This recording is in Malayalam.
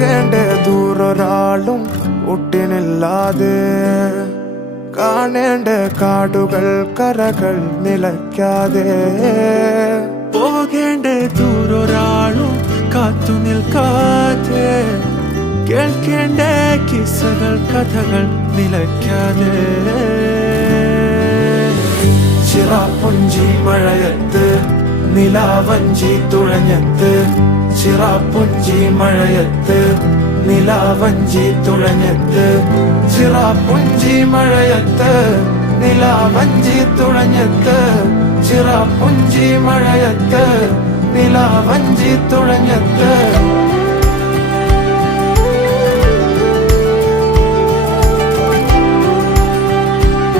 പോകേണ്ട ദൂരൊരാളും ഒട്ടിനില്ലാതെ കാണേണ്ട കാടുകൾ കരകൾ നിലയ്ക്കാതെ പോകേണ്ട ദൂരൊരാളും കാത്തു നിൽക്കാതെ കേൾക്കേണ്ട കിസ്സകൾ കഥകൾ നിലയ്ക്കാതെ ചിറാപ്പുഞ്ചി മഴയത്ത് നിലാവഞ്ചി തുഴഞ്ഞത്ത് ചിറാപ്പുഞ്ചി മഴയത്ത് നിലാവഞ്ചി തുഴഞ്ഞത്ത് ചിറാപ്പുഞ്ചി മഴയത്ത് നിലാവഞ്ചി തുഴഞ്ഞത്ത് ചിറാപ്പുഞ്ചി മഴയത്ത് നിലാവഞ്ചി തുഴഞ്ഞത്ത്